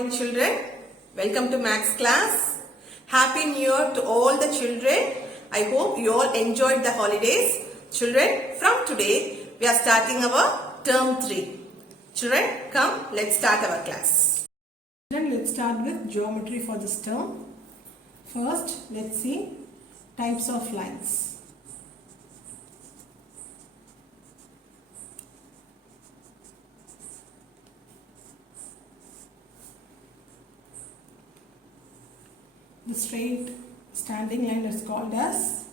morning children. Welcome to Max class. Happy New Year to all the children. I hope you all enjoyed the holidays. Children, from today we are starting our term 3. Children, come, let's start our class. Children, let's start with geometry for this term. First, let's see types of lines. The straight standing line is called as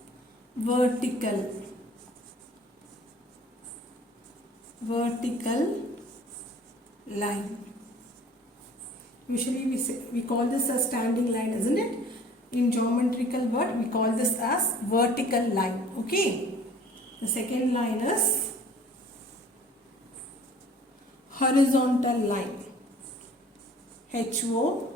vertical line. Usually we call this as standing line, isn't it? In geometrical word we call this as vertical line. Okay. The second line is horizontal line. HORIZONTAL,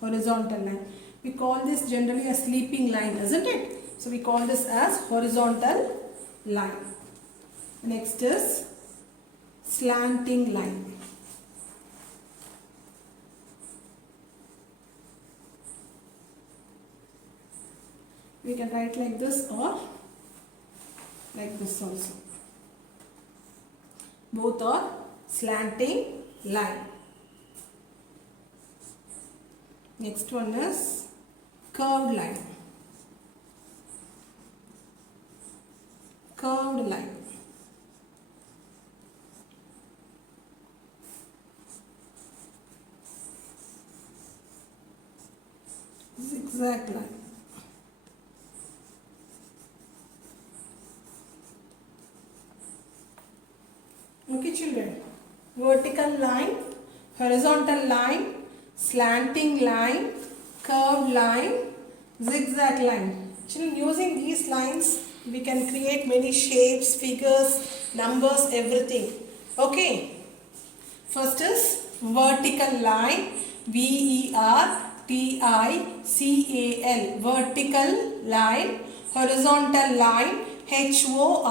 horizontal line. We call this generally a sleeping line, isn't it? So we call this as horizontal line. Next is slanting line. We can write like this or like this also. Both are slanting line. Next one is curved line. Curved line. Zigzag line. Okay children, vertical line, horizontal line, slanting line, curved line, zigzag line. Children, using these lines we can create many shapes, figures, numbers, everything. Okay. First is vertical line, VERTICAL, vertical line, horizontal line, HORIZONTAL,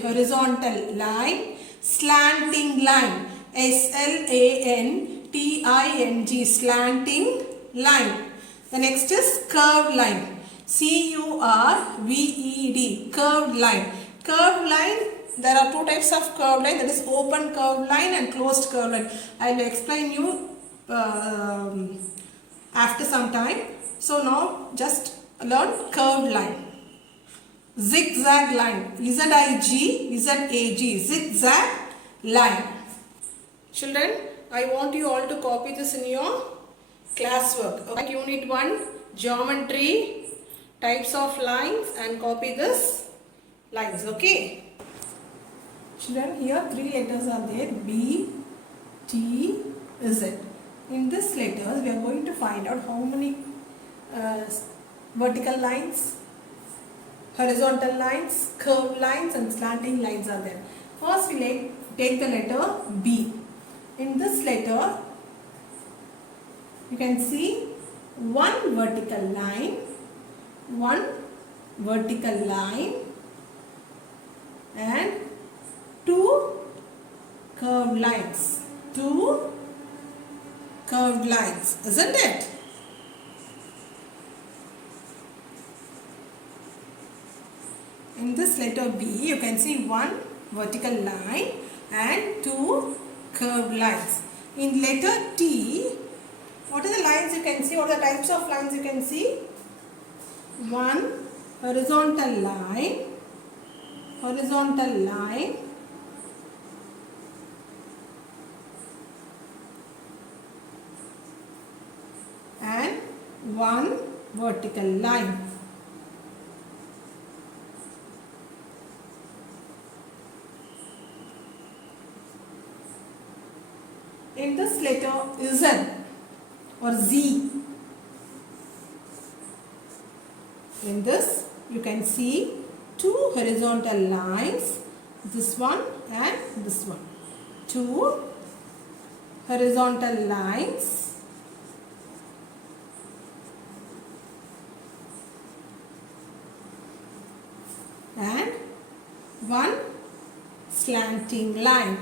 horizontal line, slanting line, SLANTING, slanting line. The next is curved line, CURVED, curved line. Curved line, there are two types of curved line, that is open curved line and closed curved line. I will explain you after some time. So now just learn curved line. Zigzag line, ZIGZAG, zigzag line. Children, I want you all to copy this in your classwork. Okay. Unit 1, geometry, types of lines, and copy this lines. Okay. Children, here 3 letters are there, B, T, Z. In this letters we are going to find out how many vertical lines, horizontal lines, curved lines and slanting lines are there. First we take the letter B. In this letter you can see one vertical line and 2 curved lines. 2 curved lines, isn't it? In this letter B, you can see one vertical line and 2 curved lines. In letter T, what are the lines you can see? What are the types of lines you can see? One horizontal line, and one vertical line. In this letter Z or Z, in this you can see 2 horizontal lines, this one and this one. 2 horizontal lines one slanting line.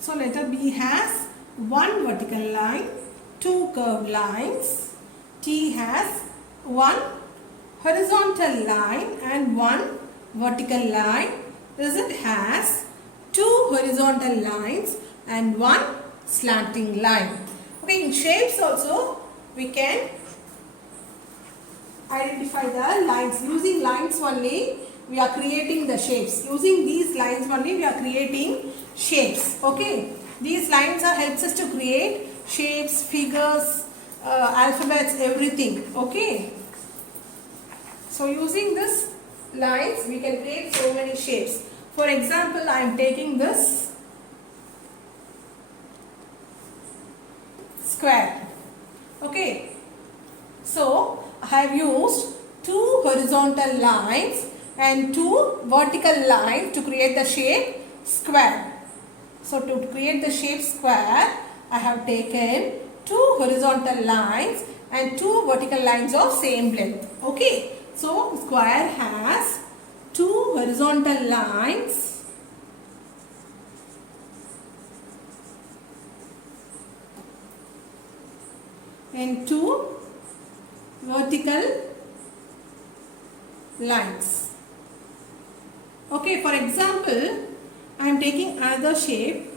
So letter B has one vertical line, two curved lines. T has one horizontal line and one vertical line. Z has two horizontal lines and one slanting line. Okay, in shapes also we can identify the lines. Using lines only we are creating the shapes. Using these lines only we are creating shapes. Okay, these lines are helps us to create shapes, figures, alphabets, everything. Okay, so using this lines we can create so many shapes. For example, I am taking this square. Okay, so I have used two horizontal lines and two vertical lines to create the shape square. So to create the shape square, I have taken two horizontal lines and two vertical lines of same length. Okay, so square has two horizontal lines and two vertical lines. Okay, for example, I am taking another shape,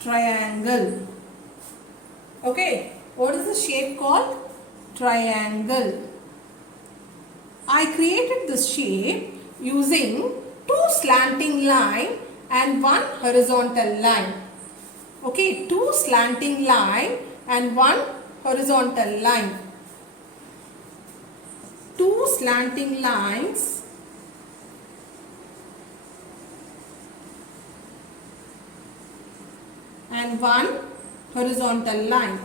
triangle. Okay, what is the shape called? Triangle. I created this shape using two slanting line and one horizontal line. Okay, two slanting line and one horizontal line. Two slanting lines and one horizontal line.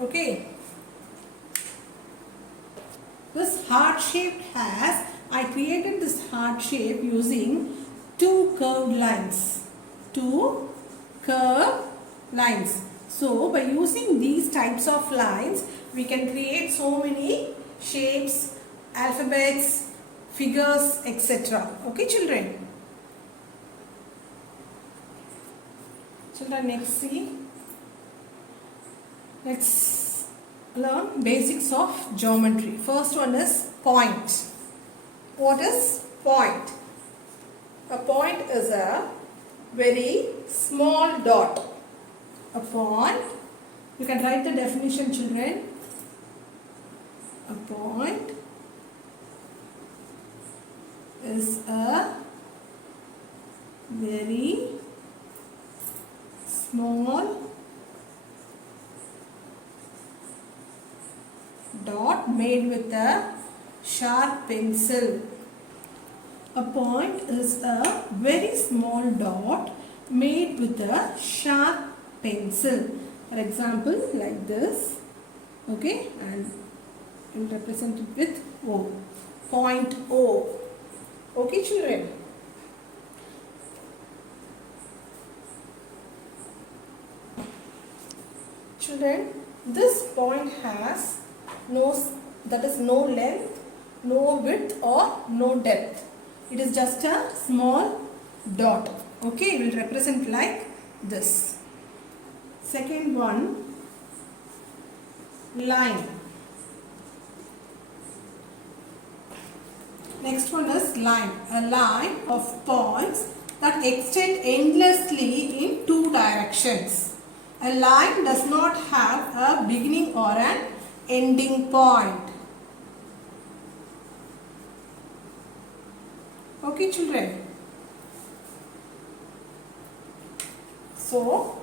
Okay, this heart shape has, I created this heart shape using two curved lines. Two curved lines. So by using these types of lines, we can create so many shapes, alphabets, figures, etc. Okay, children. Children, next see. Let's learn basics of geometry. First one is point. What is point? A point is a very small dot. A point, you can write the definition, children. A point is a very small dot made with a sharp pencil. A point is a very small dot made with a sharp pencil. For example, like this. Okay, and we'll represent it with O. Point O. Okay, children. Children, this point has no length, no width or no depth. It is just a small dot. Okay, we will represent like this. Second one, line. Next one is line. A line of points that extend endlessly in two directions. A line does not have a beginning or an ending point. Okay, children. So,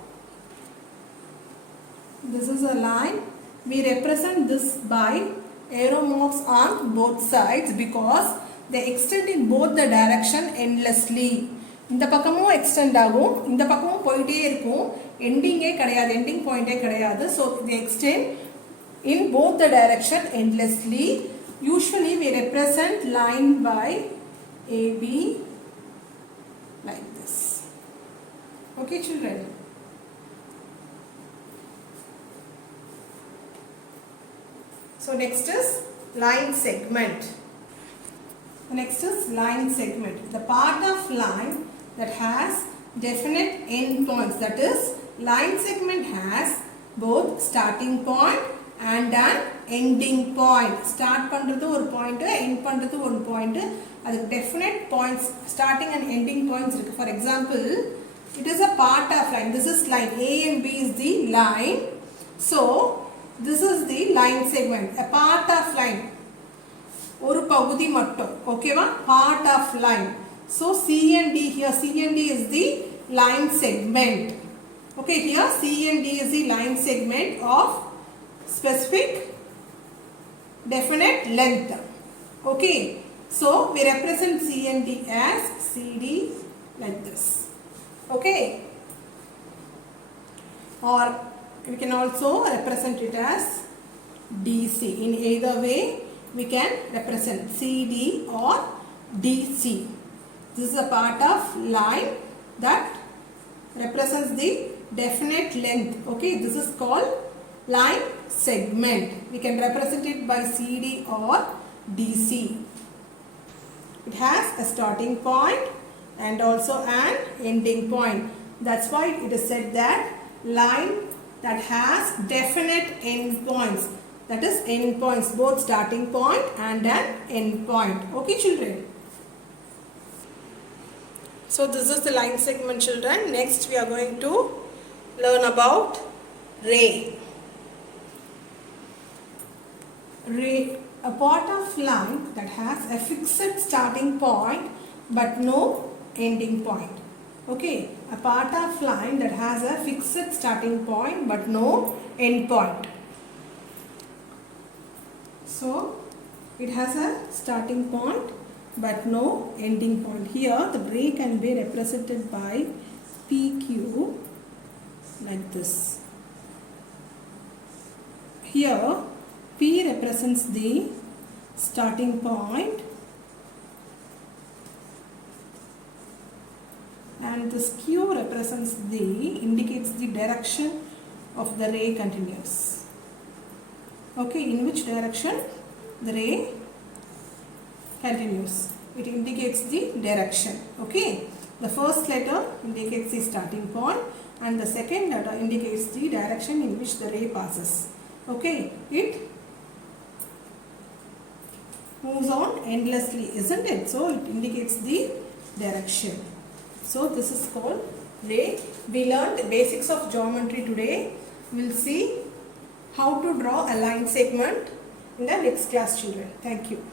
this is a line. We represent this by arrow marks on both sides because they extend in both the direction endlessly. இந்த பக்கமும் extend ஆகும், இந்த பக்கமும் போயிட்டே இருக்கும். எண்டிங்கே கிடையாது, ending பாயிண்டே கிடையாது. So they extend in both the direction endlessly. Usually we represent line by AB like this. Okay children. So next is line segment. Next is line segment. The part of line that has definite end points. That is, line segment has both starting point and an ending point. Start பண்றது ஒரு point, end பண்றது ஒரு point. அதுக்கு definite points, starting and ending points இருக்கு. For example, it is a part of line. This is line. A and B is the line. So, this is the line segment. A part of line. ஒரு பகுதி மட்டும். ஓகேவா? Part of line. So, C and D here. C and D is the line segment. Okay, here C and D is the line segment of specific definite length. Okay, so we represent C and D as CD like this. Okay, or we can also represent it as DC. In either way we can represent CD or DC. This is a part of line that represents the definite length. Okay, this is called line segment. We can represent it by CD or DC. It has a starting point and also an ending point. That's why it is said that line that has definite end points. That is end points, both starting point and an end point. Okay children. So this is the line segment children. Next we are going to learn about ray. Ray, a part of line that has a fixed starting point but no ending point. Okay, a part of line that has a fixed starting point but no end point. So it has a starting point but no ending point. Here the ray can be represented by PQ like this. Here P represents the starting point and this Q represents indicates the direction of the ray continues. Okay, in which direction the ray continues. It indicates the direction. Okay, the first letter indicates the starting point and the second letter indicates the direction in which the ray passes. Okay, it moves on endlessly, isn't it? So it indicates the direction. So this is called ray. We learned basics of geometry today. We'll see how to draw a line segment in the next class children. Thank you.